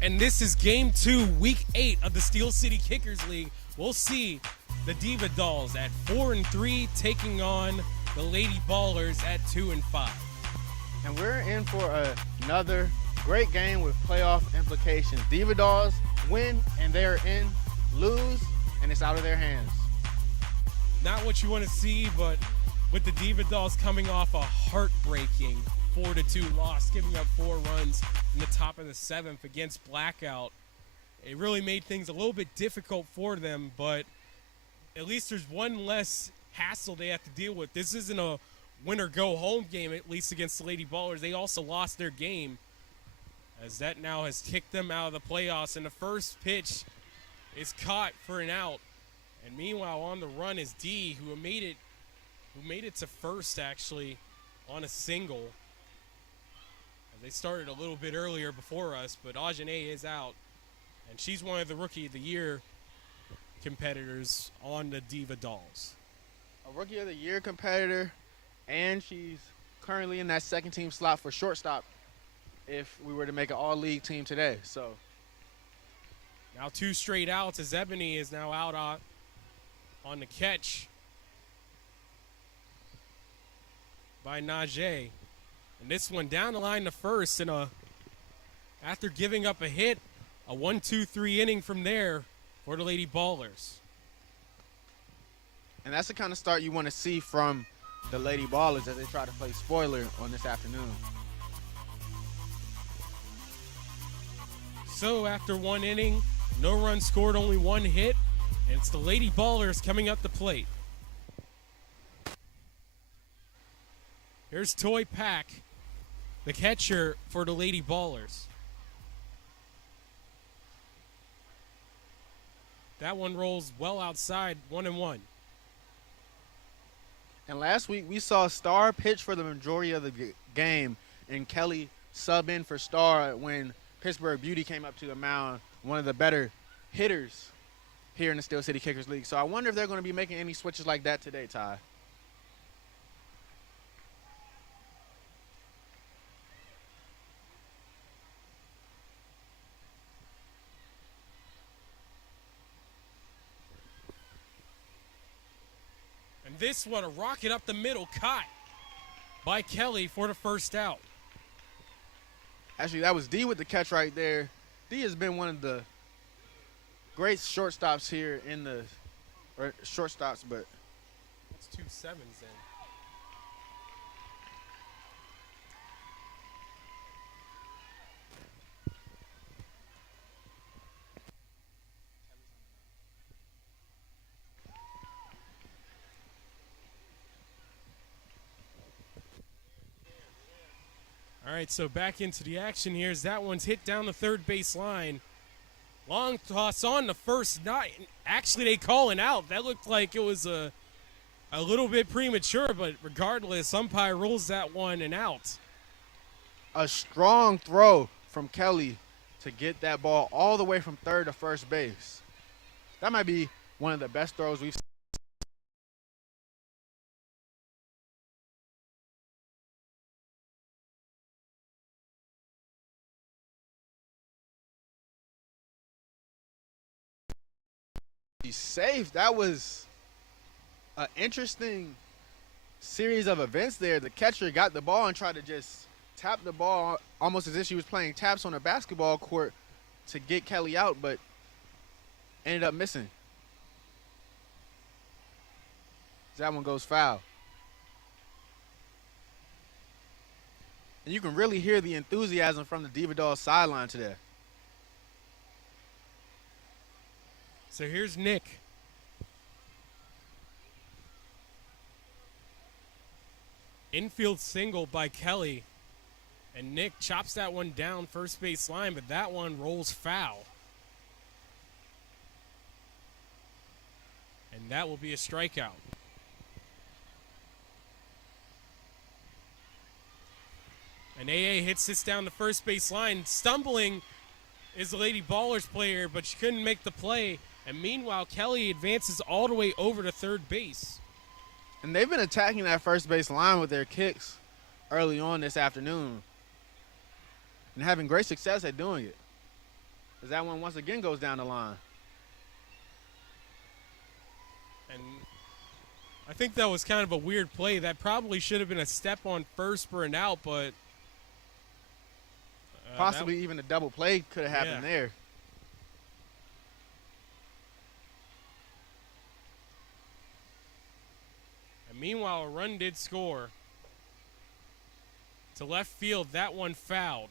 And this is game 2, week 8 of the Steel City Kickers League. We'll see the Diva Dolls at 4-3 taking on the Lady Ballers at 2-5. And we're in for another great game with playoff implications. Diva Dolls win and they're in, lose and it's out of their hands. Not what you want to see, but with the Diva Dolls coming off a heartbreaking 4-2 loss, giving up 4 runs in the top of the 7th against Blackout, it really made things a little bit difficult for them, but at least there's one less hassle they have to deal with. This isn't a win-or-go-home game, at least against the Lady Ballers. They also lost their game, as that now has kicked them out of the playoffs, and the first pitch is caught for an out. And meanwhile, on the run is D, who made it to first, actually, on a single. They started a little bit earlier before us, but Ajane is out, and she's one of the Rookie of the Year competitors on the Diva Dolls. A Rookie of the Year competitor, and she's currently in that second team slot for shortstop if we were to make an all-league team today. So now 2 straight outs as Ebony is now out on the catch by Najee. And this one down the line to first, and after giving up a hit, a 1-2-3 inning from there for the Lady Ballers. And that's the kind of start you want to see from the Lady Ballers as they try to play spoiler on this afternoon. So after 1 inning, no runs scored, only 1 hit, and it's the Lady Ballers coming up the plate. Here's Toy Pack, the catcher for the Lady Ballers. That one rolls well outside, 1-1. And last week we saw Star pitch for the majority of the game, and Kelly sub in for Star when Pittsburgh Beauty came up to the mound, one of the better hitters here in the Steel City Kickers League. So I wonder if they're going to be making any switches like that today, Ty. This one, a rocket up the middle, caught by Kelly for the first out. Actually, that was D with the catch right there. D has been one of the great shortstops here in the shortstops, but that's 2 sevens then. All right, so back into the action here as that one's hit down the third base line. Long toss on the first. Actually, they call it out. That looked like it was a little bit premature, but regardless, umpire rules that one an out. A strong throw from Kelly to get that ball all the way from third to first base. That might be one of the best throws we've seen. Safe. That was an interesting series of events there. The catcher got the ball and tried to just tap the ball almost as if she was playing taps on a basketball court to get Kelly out, but ended up missing. That one goes foul. And you can really hear the enthusiasm from the Diva Dolls sideline today. So here's Nick. Infield single by Kelly. And Nick chops that one down first base line, but that one rolls foul. And that will be a strikeout. And AA hits this down the first base line. Stumbling is the Lady Ballers player, but she couldn't make the play. And meanwhile, Kelly advances all the way over to third base. And they've been attacking that first base line with their kicks early on this afternoon and having great success at doing it. as that one once again goes down the line. And I think that was kind of a weird play. That probably should have been a step on first for an out, but possibly even a double play could have happened there. And meanwhile, a run did score to left field. That one fouled.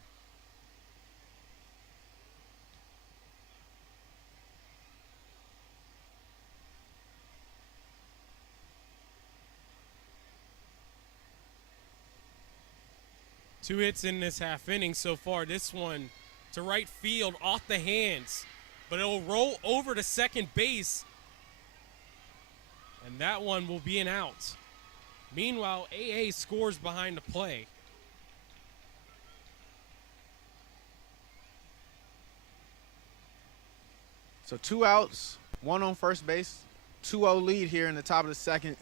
Two hits in this half inning so far. This one to right field off the hands, but it'll roll over to second base, and that one will be an out. Meanwhile, AA scores behind the play. So 2 outs, 1 on first base, 2-0 lead here in the top of the second.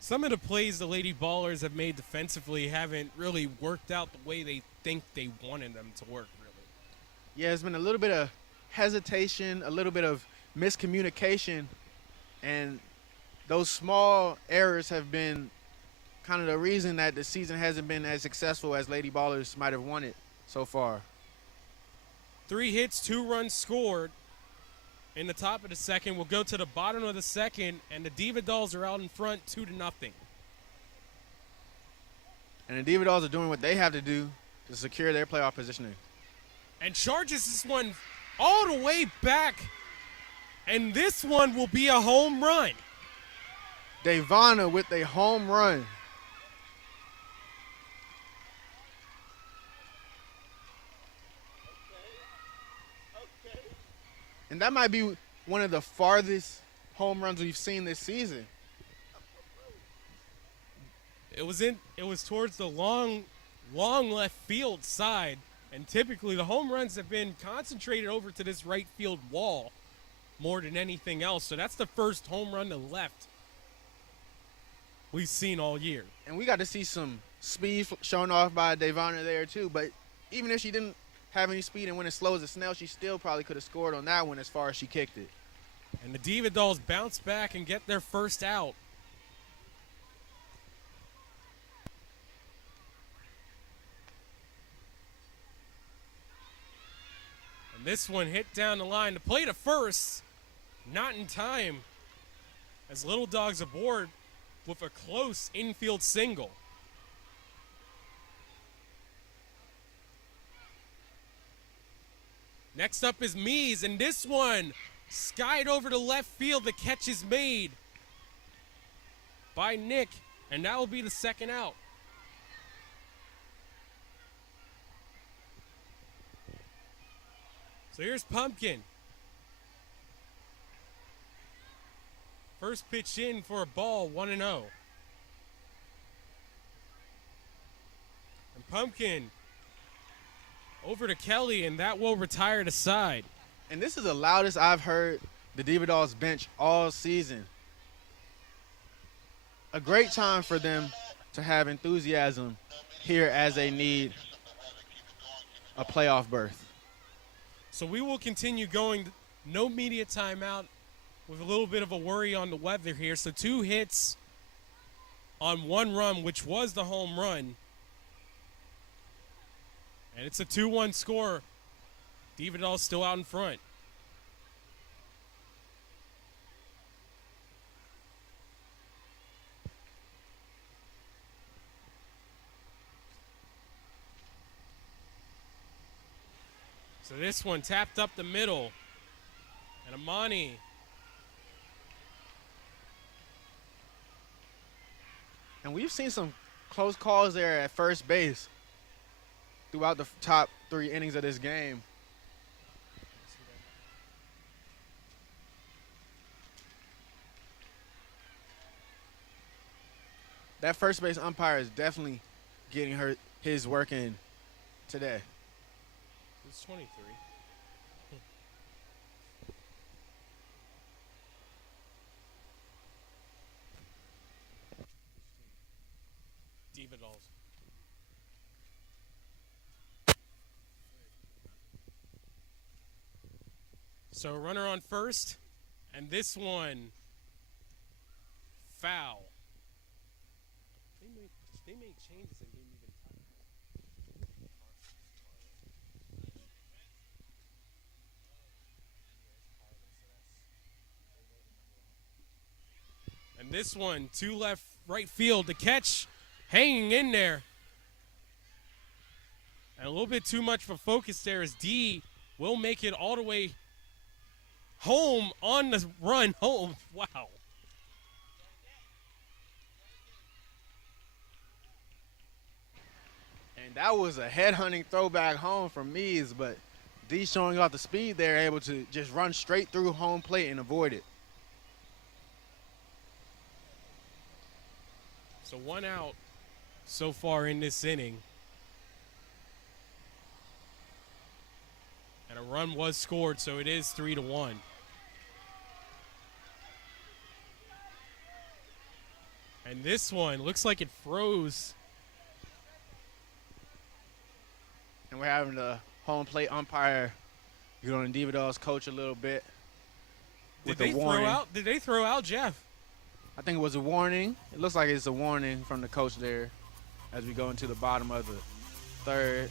Some of the plays the Lady Ballers have made defensively haven't really worked out the way they think they wanted them to work, really. Yeah, there's been a little bit of hesitation, a little bit of miscommunication, and those small errors have been kind of the reason that the season hasn't been as successful as Lady Ballers might have wanted so far. 3 hits, 2 runs scored in the top of the second. We'll go to the bottom of the second, and the Diva Dolls are out in front 2-0. And the Diva Dolls are doing what they have to do to secure their playoff positioning. And charges this one all the way back, and this one will be a home run. Devana with a home run. And that might be one of the farthest home runs we've seen this season. It was towards the long left field side, and typically the home runs have been concentrated over to this right field wall more than anything else. So that's the first home run to left we've seen all year. And we got to see some speed shown off by Devana there too. But even if she didn't have any speed and went as slow as a snail, she still probably could have scored on that one as far as she kicked it. And the Diva Dolls bounce back and get their first out. And this one hit down the line to play to first. Not in time, as Little Dogs aboard with a close infield single. Next up is Mies, and this one skied over to left field. The catch is made by Nick, and that will be the second out. So here's Pumpkin. First pitch in for a ball, 1-0. And Pumpkin over to Kelly, and that will retire to side. And this is the loudest I've heard the Diva Dolls bench all season. A great time for them to have enthusiasm here as they need a playoff berth. So we will continue going. No media timeout with a little bit of a worry on the weather here. So 2 hits on 1 run, which was the home run. And it's a 2-1 score. Diva Dolls still out in front. So this one tapped up the middle. And Amani And we've seen some close calls there at first base throughout the top 3 innings of this game. That first base umpire is definitely getting his work in today. It's 23. Diva Dolls. So runner on first, and this one, foul. They made changes and didn't even touch it. And this one, two left, right field. The catch hanging in there. And a little bit too much of a focus there as D will make it all the way home on the run home. Wow. And that was a head-hunting throwback home from Mees, but D showing off the speed there, able to just run straight through home plate and avoid it. So one out so far in this inning. And a run was scored, so it is 3-1. And this one looks like it froze. And we're having the home plate umpire get on the Diva Dolls coach a little bit. Did they throw out Jeff? I think it was a warning. It looks like it's a warning from the coach there as we go into the bottom of the third.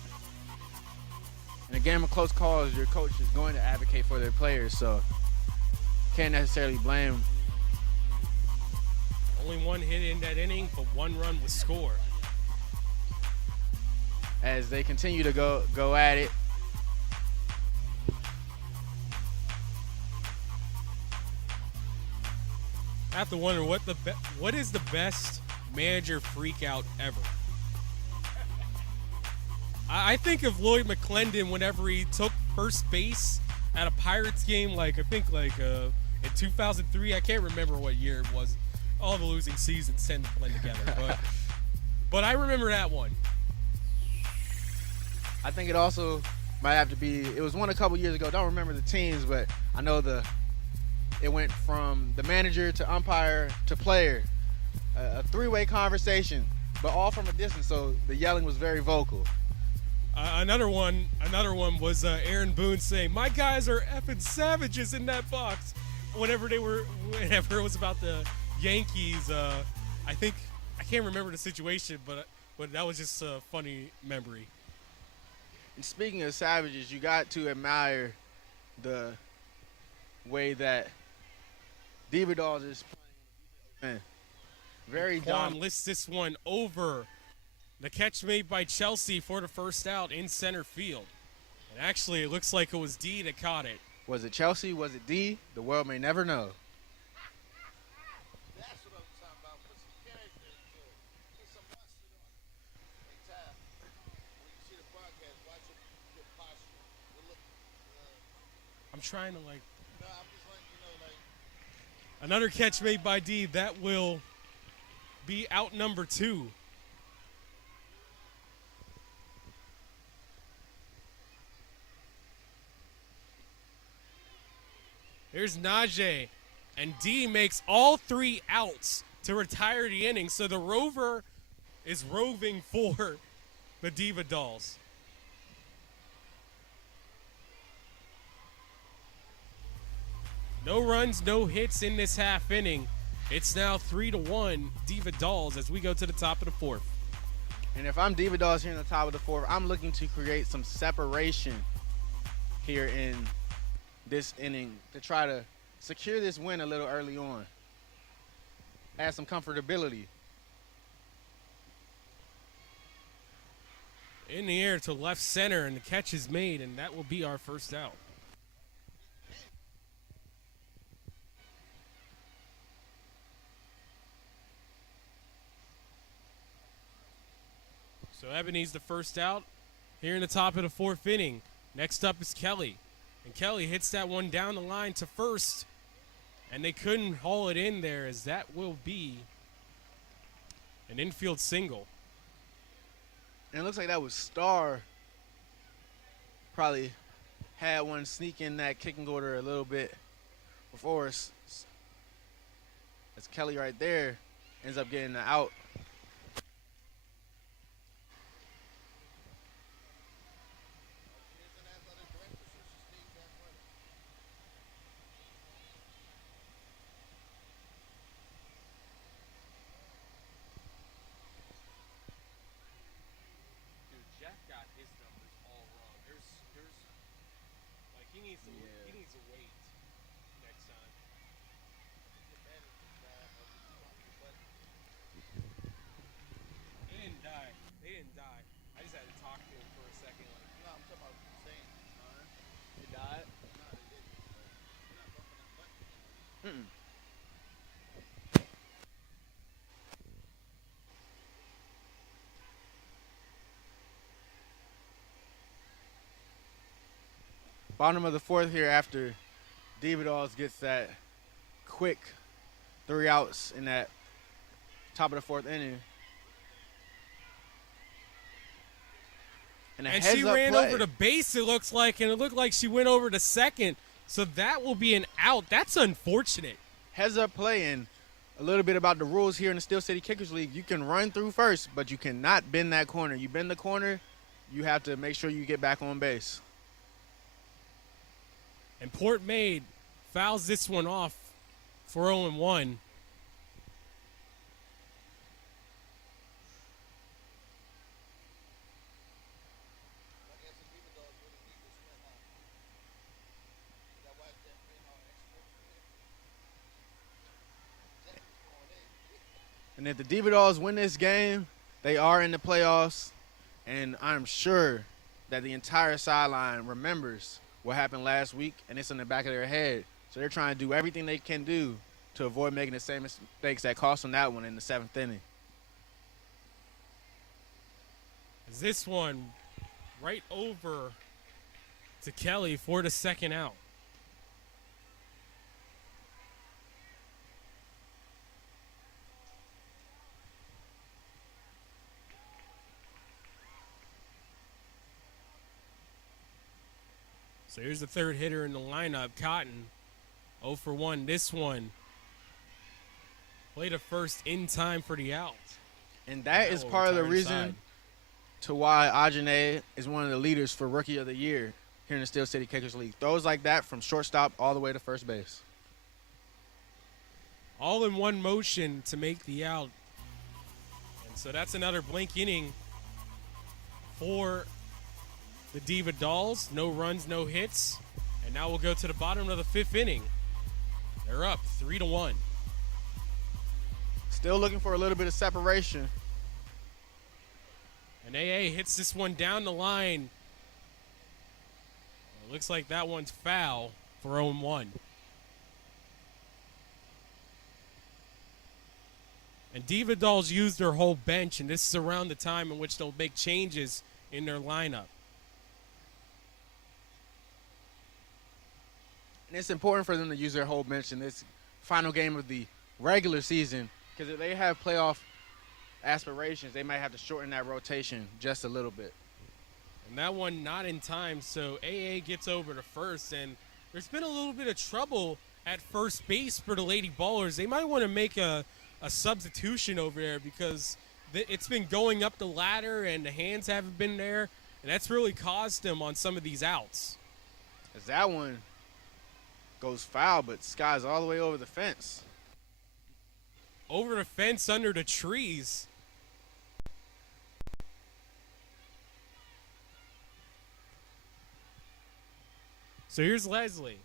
In a game of close calls, your coach is going to advocate for their players, so can't necessarily blame. Only one hit in that inning, but one run was scored. As they continue to go at it. I have to wonder what is the best manager freak out ever. I think of Lloyd McClendon whenever he took first base at a Pirates game, in 2003. I can't remember what year it was. All the losing seasons tend to blend together, but I remember that one. I think it also might have to be. It was one a couple years ago. Don't remember the teams, but I know it went from the manager to umpire to player, a three-way conversation, but all from a distance. So the yelling was very vocal. Another one was Aaron Boone saying, "My guys are effing savages in that box." Whenever it was about the Yankees, I can't remember the situation, but that was just a funny memory. And speaking of savages, you got to admire the way that Diva Dolls is playing. Very dominant. Lists this one over. The catch made by Chelsea for the first out in center field. And actually, it looks like it was D that caught it. Was it Chelsea? Was it D? The world may never know. That's what I'm talking about. Put some character into it. Put some mustard on it. Hey, Ty, when you see the broadcast, watch your posture. I'm trying to No, I'm just letting you know, Another catch made by D. That will be out number 2. Here's Najee, and D makes all 3 outs to retire the inning. So the Rover is roving for the Diva Dolls. No runs, no hits in this half inning. It's now 3-1 Diva Dolls as we go to the top of the 4th. And if I'm Diva Dolls here in the top of the 4th, I'm looking to create some separation here in this inning to try to secure this win a little early on. Add some comfortability. In the air to left center, and the catch is made, and that will be our first out. So Ebony's the first out here in the top of the 4th inning. Next up is Kelly. And Kelly hits that one down the line to first. And they couldn't haul it in there, as that will be an infield single. And it looks like that was Star. Probably had one sneak in that kicking order a little bit before us. As Kelly right there ends up getting the out. He needs to wait next time. They didn't die. They didn't die. I just had to talk to him for a second. Like, No, I'm talking about Saint. He died. No, they didn't. They're not bumping his butt. Mm-mm. Bottom of the fourth here after Diva Dolls gets that quick 3 outs in that top of the fourth inning. And she ran over to base, it looks like, and it looked like she went over to second. So that will be an out. That's unfortunate. Heads up play, and a little bit about the rules here in the Steel City Kickers League. You can run through first, but you cannot bend that corner. You bend the corner, you have to make sure you get back on base. And Port Maid fouls this one off for 0-1. I guess the Diva Dolls really need this win, huh? That why that been on export for them. Jeffrey's going in. And if the Diva Dolls win this game, they are in the playoffs, and I'm sure that the entire sideline remembers what happened last week, and it's in the back of their head. So they're trying to do everything they can do to avoid making the same mistakes that cost them that one in the 7th inning. This one right over to Kelly for the second out. So here's the third hitter in the lineup, Cotton. 0 for 1. This one played a first in time for the out. And that is part of the reason to why Ajane is one of the leaders for Rookie of the Year here in the Steel City Kickers League. Throws like that from shortstop all the way to first base. All in one motion to make the out. And so that's another blank inning for the Diva Dolls. No runs, no hits. And now we'll go to the bottom of the 5th inning. They're up 3-1. Still looking for a little bit of separation. And AA hits this one down the line. It looks like that one's foul for 0-1. And Diva Dolls used their whole bench, and this is around the time in which they'll make changes in their lineup. And it's important for them to use their whole bench in this final game of the regular season, because if they have playoff aspirations, they might have to shorten that rotation just a little bit. And that one not in time, so AA gets over to first, and there's been a little bit of trouble at first base for the Lady Ballers. They might want to make a substitution over there because it's been going up the ladder and the hands haven't been there, and that's really caused them on some of these outs. As that one goes foul, but skies all the way over the fence. Over the fence under the trees. So here's Leslie.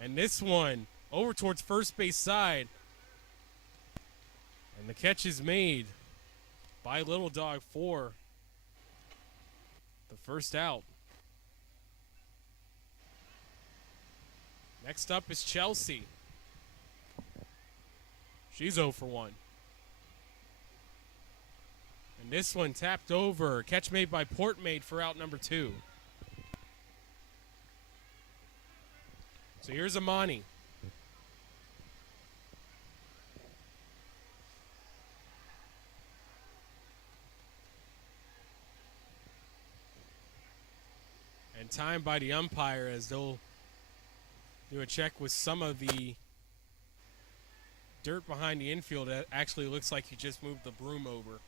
And this one over towards first base side. And the catch is made by Little Dog for the first out. Next up is Chelsea. She's 0 for 1. And this one tapped over. Catch made by Portmaid for out number 2. So here's Amani. And timed by the umpire as they'll do a check with some of the dirt behind the infield. It actually looks like he just moved the broom over.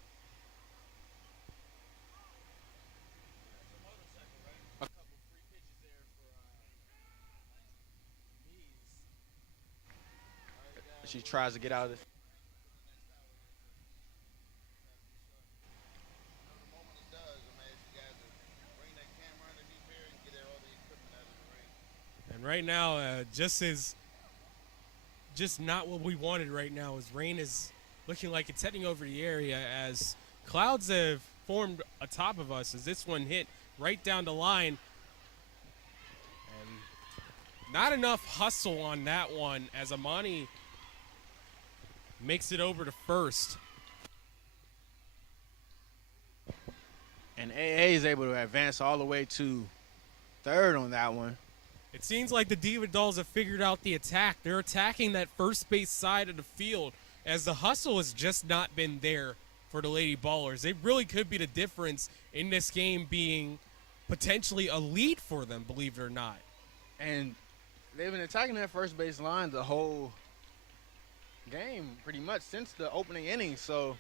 A couple free pitches there for Mies. She tries to get out of it. The moment it does, I'm gonna ask you guys to bring that camera underneath here and get all the equipment out right now, just not what we wanted right now. As rain is looking like it's heading over the area as clouds have formed atop of us as this one hit right down the line. And not enough hustle on that one as Amani makes it over to first. And AA is able to advance all the way to third on that one. It seems like the Diva Dolls have figured out the attack. They're attacking that first base side of the field as the hustle has just not been there for the Lady Ballers. They really could be the difference in this game being potentially a lead for them, believe it or not. And they've been attacking that first base line the whole game pretty much since the opening inning. So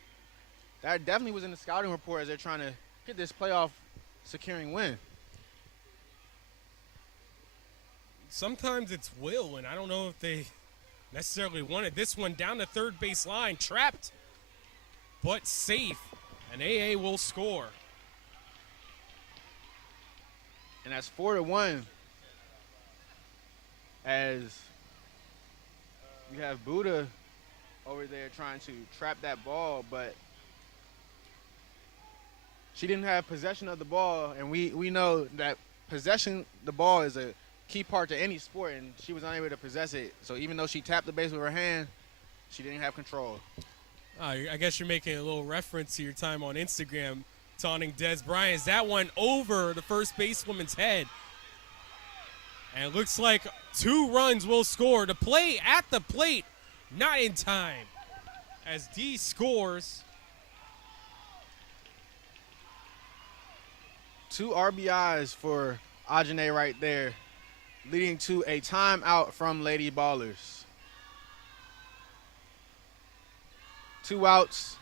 that definitely was in the scouting report as they're trying to get this playoff securing win. Sometimes it's will, and I don't know if they necessarily wanted this one down the third base line, trapped but safe, and AA will score. And that's 4-1 as you have Buddha over there trying to trap that ball, but she didn't have possession of the ball, and we know that possession the ball is a key part to any sport, and she was unable to possess it. So even though she tapped the base with her hand, she didn't have control. I guess you're making a little reference to your time on Instagram taunting Des Bryant. That one over the first basewoman's head. And it looks like 2 runs will score. The play at the plate, not in time. As D scores. 2 RBIs for Ajane right there, leading to a timeout from Lady Ballers. 2 outs,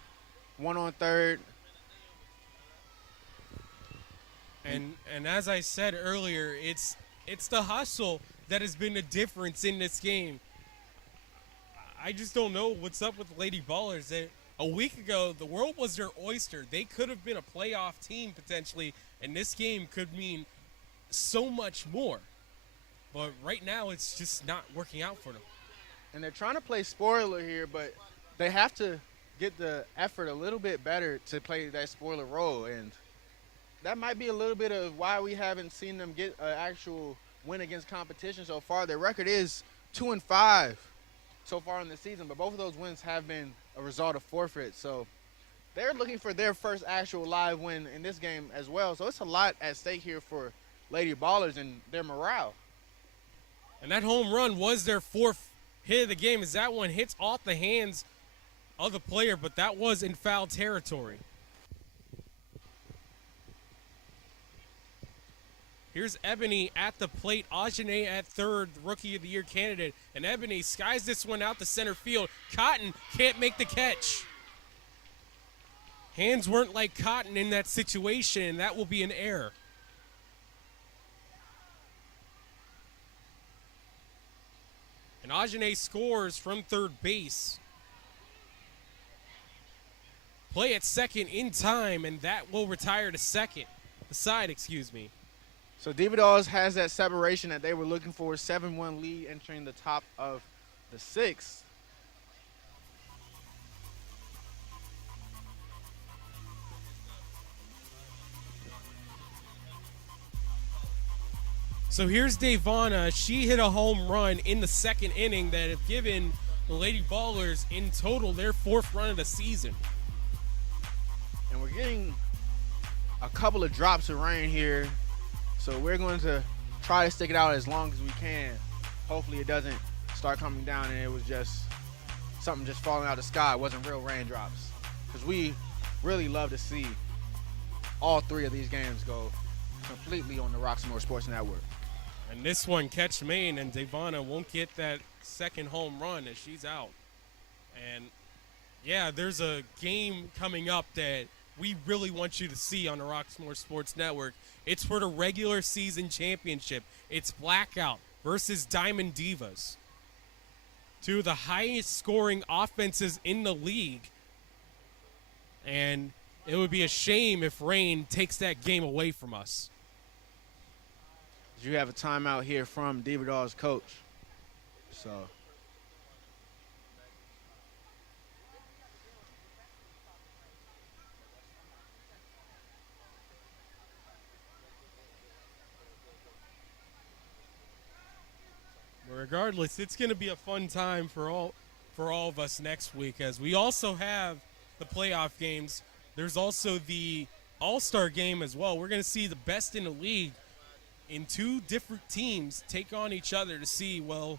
1 on third. And as I said earlier, it's the hustle that has been the difference in this game. I just don't know what's up with the Lady Ballers. A week ago, the world was their oyster. They could have been a playoff team potentially, and this game could mean so much more. But right now, it's just not working out for them. And they're trying to play spoiler here, but they have to get the effort a little bit better to play that spoiler role. And that might be a little bit of why we haven't seen them get an actual win against competition so far. Their record is 2-5 so far in the season, but both of those wins have been a result of forfeit. So they're looking for their first actual live win in this game as well. So it's a lot at stake here for Lady Ballers and their morale. And that home run was their 4th hit of the game as that one hits off the hands of the player, but that was in foul territory. Here's Ebony at the plate. Ajane at third, Rookie of the Year candidate. And Ebony skies this one out to center field. Cotton can't make the catch. Hands weren't like Cotton in that situation, and that will be an error. And Ajane scores from third base. Play at second in time, and that will retire to second. The side, excuse me. So Diva Dolls has that separation that they were looking for, 7-1 lead entering the top of the 6th. So here's Davana. She hit a home run in the 2nd inning that have given the Lady Ballers in total their 4th run of the season. And we're getting a couple of drops of rain here. So we're going to try to stick it out as long as we can. Hopefully it doesn't start coming down and it was just something just falling out of the sky. It wasn't real raindrops. Because we really love to see all 3 of these games go completely on the Roxamore Sports Network. And this one catch main, and Davana won't get that 2nd home run as she's out. And yeah, there's a game coming up that we really want you to see on the Roxamore Sports Network. It's for the regular season championship. It's Blackout versus Diamond Divas. 2 of the highest scoring offenses in the league. And it would be a shame if rain takes that game away from us. You have a timeout here from Diva Dolls coach. So regardless, it's going to be a fun time for all of us next week, as we also have the playoff games. There's also the All-Star game as well. We're going to see the best in the league in two different teams take on each other to see, well,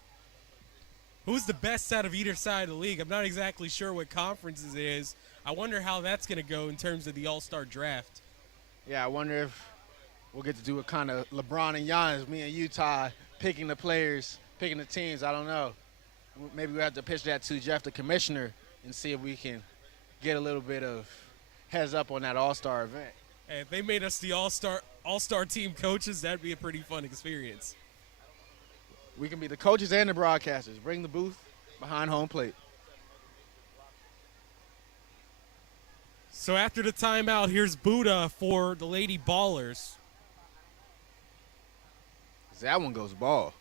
who's the best out of either side of the league. I'm not exactly sure what conferences it is. I wonder how that's going to go in terms of the All-Star draft. yeah, I wonder if we'll get to do a kind of LeBron and Giannis, me and Utah, picking the players, picking the teams. I don't know. Maybe we'll have to pitch that to Jeff, the commissioner, and see if we can get a little bit of heads up on that All-Star event. Hey, if they made us the All-Star team coaches, that'd be a pretty fun experience. We can be the coaches and the broadcasters. Bring the booth behind home plate. So after the timeout, here's Buddha for the Lady Ballers. That one goes ball.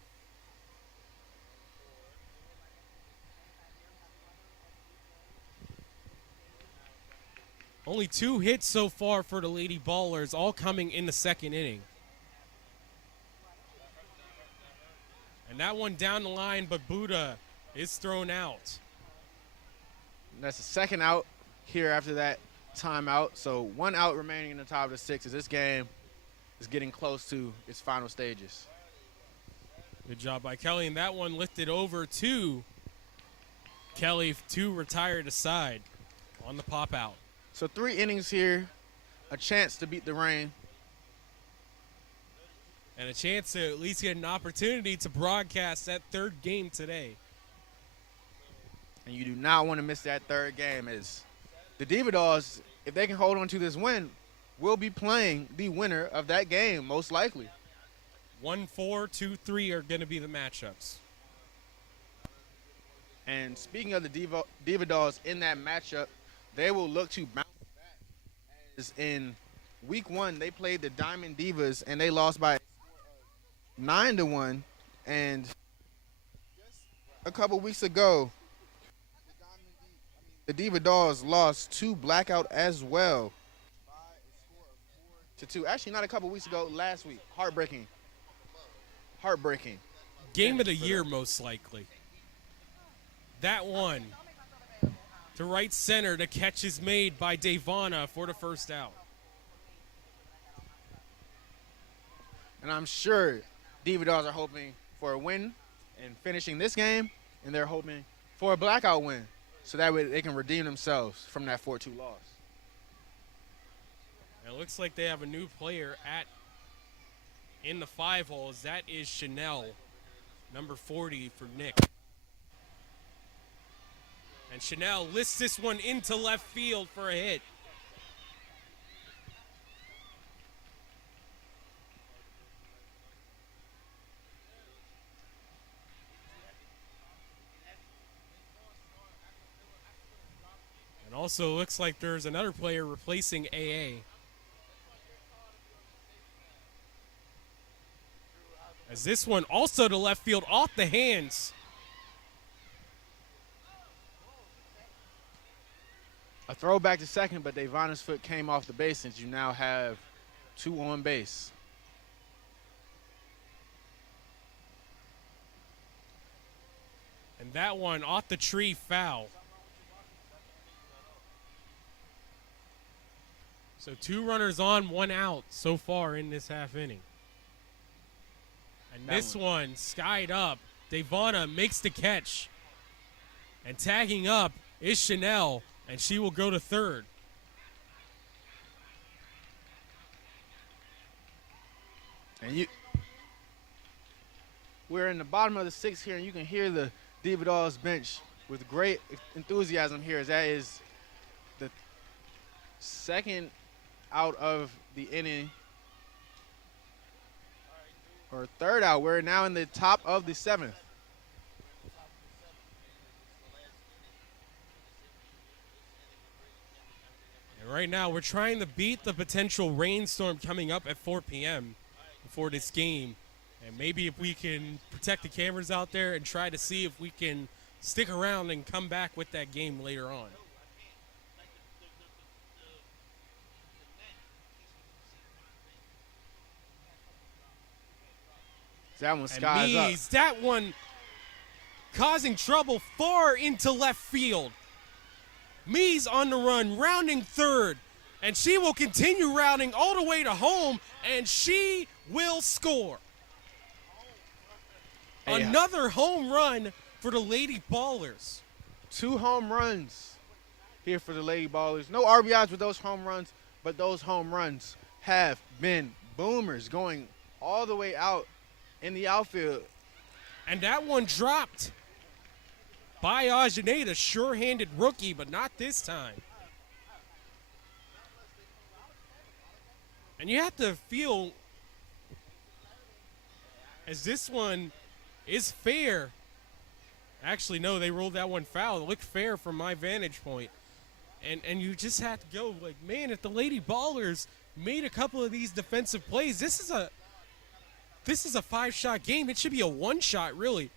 Only 2 hits so far for the Lady Ballers, all coming in the second inning. And that one down the line, but Buddha is thrown out. And that's the second out here after that timeout. So 1 out remaining in the top of the 6 as this game is getting close to its final stages. Good job by Kelly, and that one lifted over to Kelly to retire the side on the pop out. So 3 innings here, a chance to beat the rain. And a chance to at least get an opportunity to broadcast that third game today. And you do not want to miss that third game, as the Diva Dolls, if they can hold on to this win, will be playing the winner of that game, most likely. 1, 4, 2, 3 are going to be the matchups. And speaking of the Diva Dolls in that matchup, they will look to bounce back. As in week 1, they played the Diamond Divas, and they lost by 9-1. And just a couple weeks ago, the Diva Dolls lost to Blackout as well. 2. Actually, not a couple weeks ago, last week. Heartbreaking. Game of the year, most likely. That one to right center. The catch is made by Devana for the first out. And I'm sure Diva Dolls are hoping for a win and finishing this game, and they're hoping for a blackout win, so that way they can redeem themselves from that 4-2 loss. It looks like they have a new player in the 5 holes. That is Chanel, number 40 for Nick. And Chanel lifts this one into left field for a hit. And also looks like there's another player replacing AA. As this one also to left field off the hands. A throwback to second, but Devana's foot came off the base, since you now have 2 on base. And that one off the tree, foul. So 2 runners on, 1 out so far in this half inning. And this one skied up. Devana makes the catch. And tagging up is Chanel, and she will go to third. And we're in the bottom of the 6th here, and you can hear the Diva Dolls bench with great enthusiasm here, as that is the second out of the inning, or third out. We're now in the top of the 7th. And right now we're trying to beat the potential rainstorm coming up at 4 p.m. before this game. And maybe if we can protect the cameras out there and try to see if we can stick around and come back with that game later on. That one And skies up. Mees, that one causing trouble far into left field. Mees on the run, rounding third. And she will continue rounding all the way to home, and she will score. Hey, Another home run for the Lady Ballers. 2 home runs here for the Lady Ballers. No RBIs with those home runs, but those home runs have been boomers going all the way out in the outfield. And that one dropped by Ajane, the sure-handed rookie, but not this time. And you have to feel as this one is fair. Actually, no, they ruled that one foul. It looked fair from my vantage point. And you just have to go like, man, if the Lady Ballers made a couple of these defensive plays, this is a 5-shot game. It should be a 1-shot, really.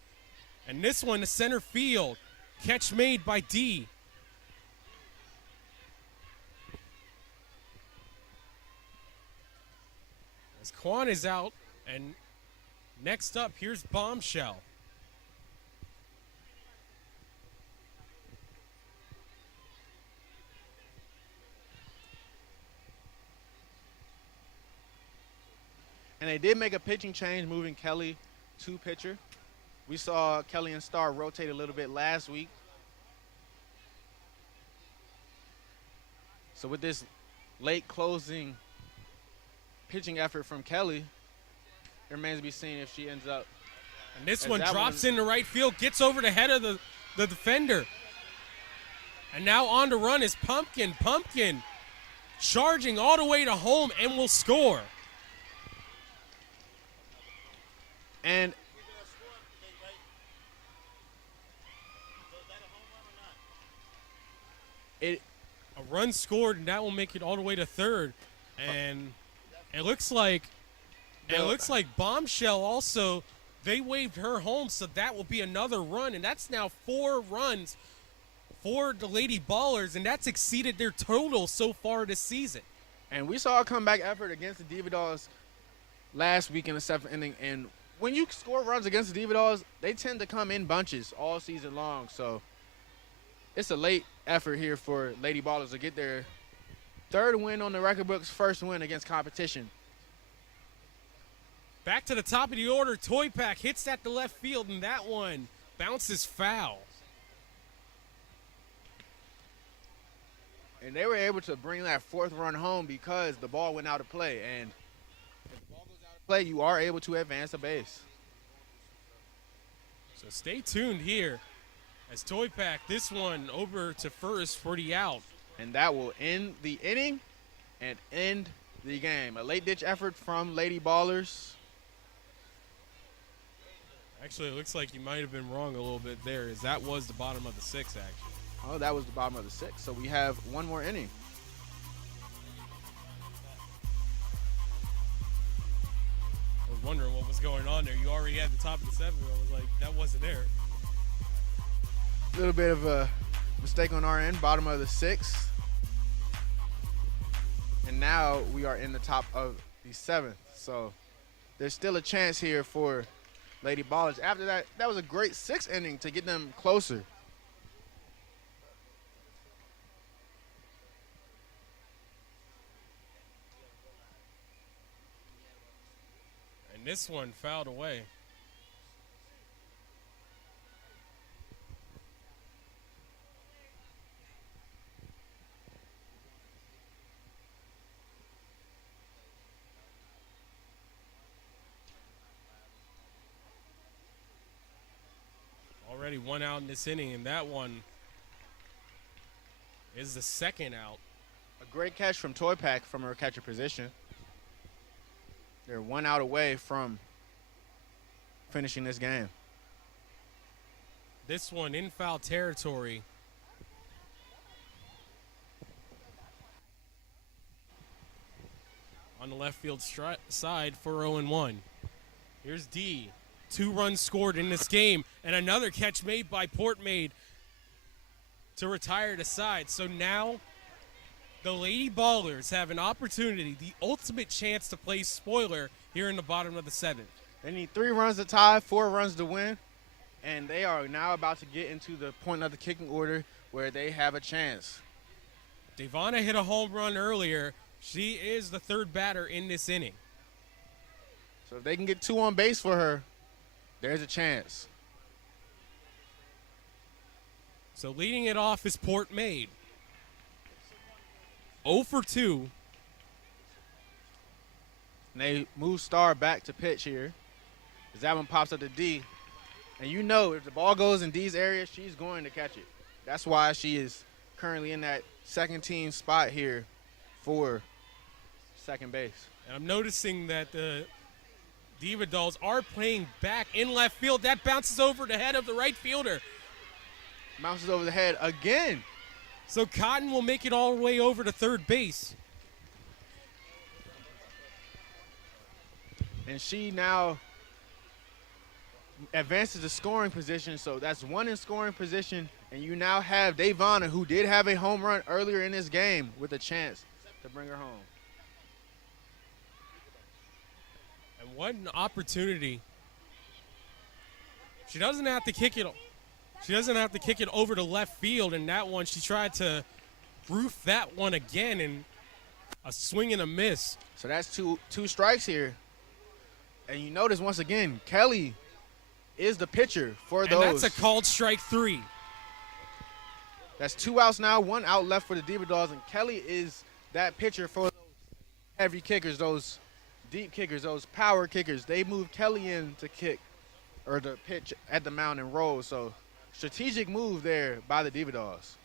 And this one to center field. Catch made by D. As Quan is out, and next up, here's Bombshell. And they did make a pitching change, moving Kelly to pitcher. We saw Kelly and Starr rotate a little bit last week. So with this late closing pitching effort from Kelly, it remains to be seen if she ends up. And this As one that drops one- into right field, gets over the head of the defender. And now on to run is Pumpkin. Pumpkin charging all the way to home and will score. And it A run scored, and that will make it all the way to third. And it looks like Bombshell also, they waved her home, so that will be another run. And that's now 4 runs for the Lady Ballers, and that's exceeded their total so far this season. And we saw a comeback effort against the Diva Dolls last week in the 7th inning. And when you score runs against the Diva Dolls, they tend to come in bunches all season long. So it's a late effort here for Lady Ballers to get their 3rd win on the record books, 1st win against competition. Back to the top of the order, Toy Pack hits at the left field, and that one bounces foul. And they were able to bring that 4th run home because the ball went out of play. And if the ball goes out of play, you are able to advance the base. So stay tuned here as Toy Pack, this one over to first for the out. And that will end the inning and end the game. A late-ditch effort from Lady Ballers. Actually, it looks like you might have been wrong a little bit there, as that was the bottom of the 6th, actually. Oh, that was the bottom of the 6th. So we have one more inning. I was wondering what was going on there. You already had the top of the 7th. I was like, that wasn't there. A little bit of a mistake on our end, bottom of the 6th. And now we are in the top of the 7th. So there's still a chance here for Lady Ballers. After that, that was a great 6th inning to get them closer. And this one fouled away. Already 1 out in this inning, and that one is the 2nd out. A great catch from Toy Pack from her catcher position. They're 1 out away from finishing this game. This one in foul territory. On the left field side for 0-1. Here's D. 2 runs scored in this game, and another catch made by Portmaid to retire it aside. So now the Lady Ballers have an opportunity, the ultimate chance to play spoiler here in the bottom of the 7th. They need 3 runs to tie, 4 runs to win, and they are now about to get into the point of the kicking order where they have a chance. Devonna hit a home run earlier. She is the 3rd batter in this inning. So if they can get 2 on base for her, there's a chance. So leading it off is Portmaid. 0 for 2. And they move Star back to pitch here. As that one pops up to D. And you know if the ball goes in D's area, she's going to catch it. That's why she is currently in that second team spot here for second base. And I'm noticing that the Diva Dolls are playing back in left field. That bounces over the head of the right fielder. Bounces over the head again. So Cotton will make it all the way over to third base. And she now advances to scoring position. So that's 1 in scoring position. And you now have Devonna, who did have a home run earlier in this game, with a chance to bring her home. And what an opportunity. She doesn't have to kick it. She doesn't have to kick it over to left field. And that one, she tried to roof that one again, and a swing and a miss. So that's two strikes here. And you notice once again, Kelly is the pitcher for those. And that's a called strike 3. That's 2 outs now, 1 out left for the Diva Dolls, and Kelly is that pitcher for those heavy kickers, those deep kickers, those power kickers. They move Kelly in to kick or to pitch at the mound and roll. So strategic move there by the Diva Dolls.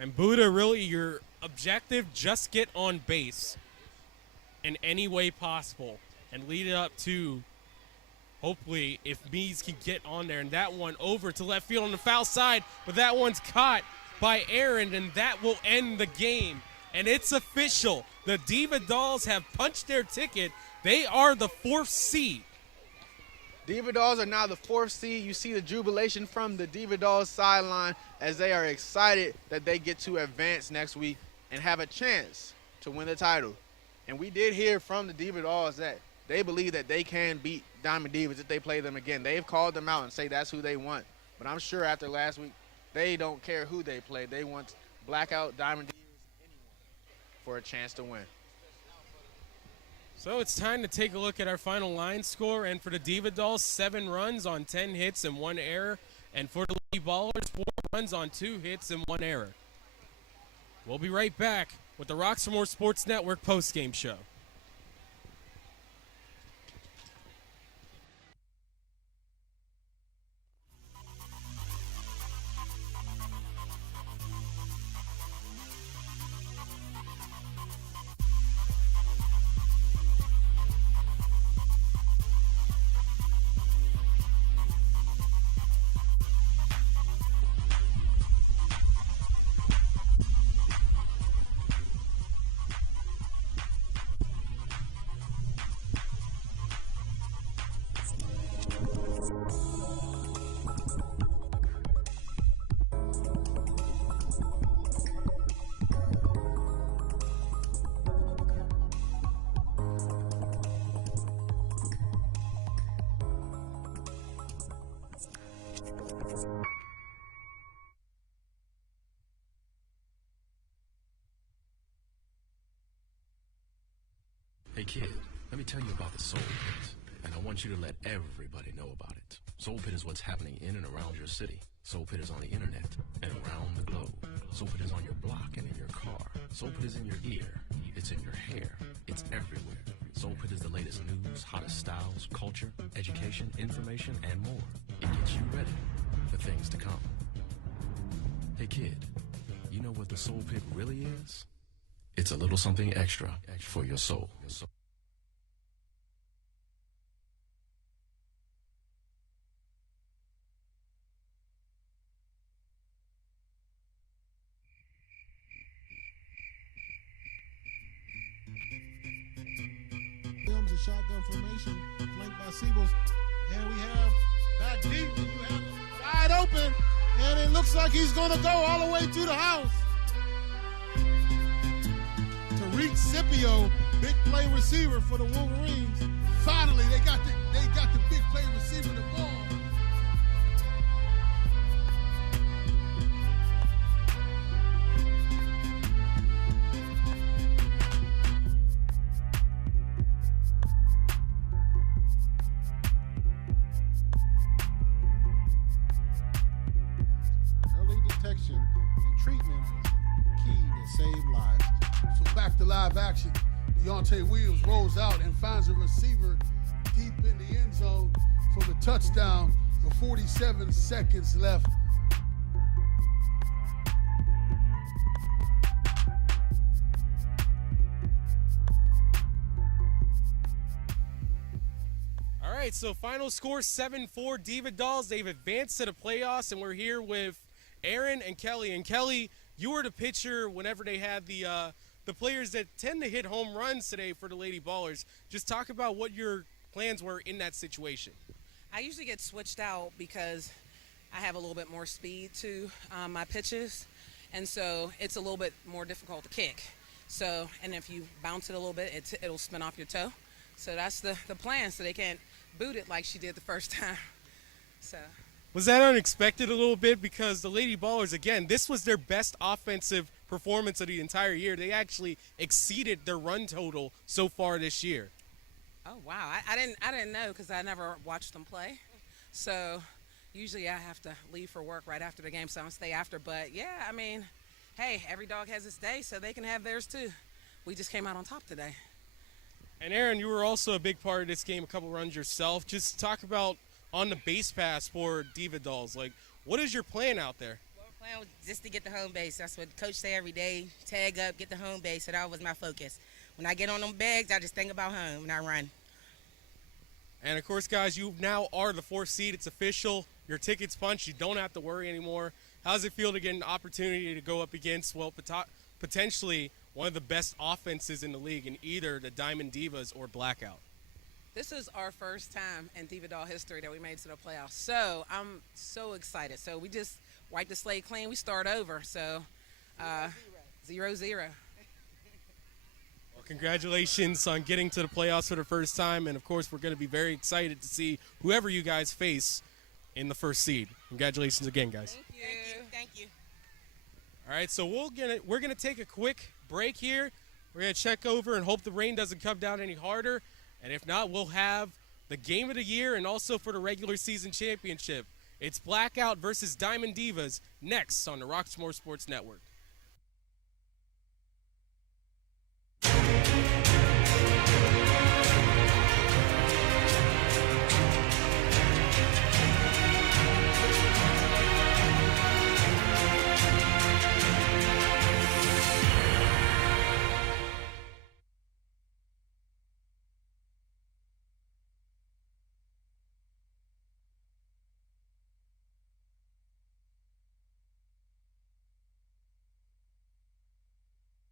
And Buddha, really your objective, just get on base in any way possible and lead it up to, hopefully, if Mees can get on there. And that one over to left field on the foul side, but that one's caught by Aaron, and that will end the game. And it's official. The Diva Dolls have punched their ticket. They are the 4th seed. Diva Dolls are now the 4th seed. You see the jubilation from the Diva Dolls sideline as they are excited that they get to advance next week and have a chance to win the title. And we did hear from the Diva Dolls that they believe that they can beat Diamond Divas if they play them again. They've called them out and say that's who they want. But I'm sure after last week, they don't care who they play. They want Blackout, Diamond Divas, anyone for a chance to win. So it's time to take a look at our final line score. And for the Diva Dolls, 7 runs on 10 hits and 1 error. And for the Lady Ballers, 4 runs on 2 hits and 1 error. We'll be right back with the Roxamore Sports Network postgame show. Hey kid, let me tell you about the Soul Pit, and I want you to let everybody know about it. Soul Pit is what's happening in and around your city. Soul Pit is on the internet and around the globe. Soul Pit is on your block and in your car. Soul Pit is in your ear. It's in your hair. It's everywhere. Soul Pit is the latest news, hottest styles, culture, education, information, and more. It gets you ready for things to come. Hey kid, you know what the Soul Pit really is? It's a little something extra for your soul. comes a shotgun formation, flanked by Siebels. And we have back deep, and you have him wide open, and it looks like he's going to go all the way to the house. Tariq Scipio, big play receiver for the Wolverines. Finally, they got the big play receiver the ball. Early detection and treatment is key to save lives. So back to live action. Deontay Williams rolls out and finds a receiver deep in the end zone for the touchdown with 47 seconds left. All right, so final score 7-4 Diva Dolls. They've advanced to the playoffs, and we're here with Aaron and Kelly. And Kelly, you were the pitcher whenever they had the players that tend to hit home runs today for the Lady Ballers. Just talk about what your plans were in that situation. I usually get switched out because I have a little bit more speed to my pitches, and so it's a little bit more difficult to kick. So, and if you bounce it a little bit, it'll spin off your toe. So that's the plan, so they can't boot it like she did the first time. So. Was that unexpected a little bit? Because the Lady Ballers, again, this was their best offensive performance of the entire year. They actually exceeded their run total so far this year. Oh wow, I didn't know because I never watched them play. So usually I have to leave for work right after the game, so I don't stay after. But yeah, I mean, hey, every dog has its day, so they can have theirs too. We just came out on top today. And Aaron, you were also a big part of this game, a couple runs yourself. Just talk about on the base pass for Diva Dolls. Like, what is your plan out there? Well, our plan was just to get the home base. That's what Coach say every day. Tag up, get the home base. So that was my focus. When I get on them bags, I just think about home and I run. And, of course, guys, you now are the 4th seed. It's official. Your ticket's punched. You don't have to worry anymore. How does it feel to get an opportunity to go up against, well, potentially one of the best offenses in the league in either the Diamond Divas or Blackout? This is our first time in Diva Doll history that we made it to the playoffs. So I'm so excited. So we just wiped the slate clean. We start over. So 0-0. Well, congratulations on getting to the playoffs for the first time. And, of course, we're going to be very excited to see whoever you guys face in the 1st seed. Congratulations again, guys. Thank you. Thank you. All right, so we're gonna take a quick break here. We're gonna check over and hope the rain doesn't come down any harder. And if not, we'll have the game of the year and also for the regular season championship. It's Blackout versus Diamond Divas next on the Roxamore Sports Network.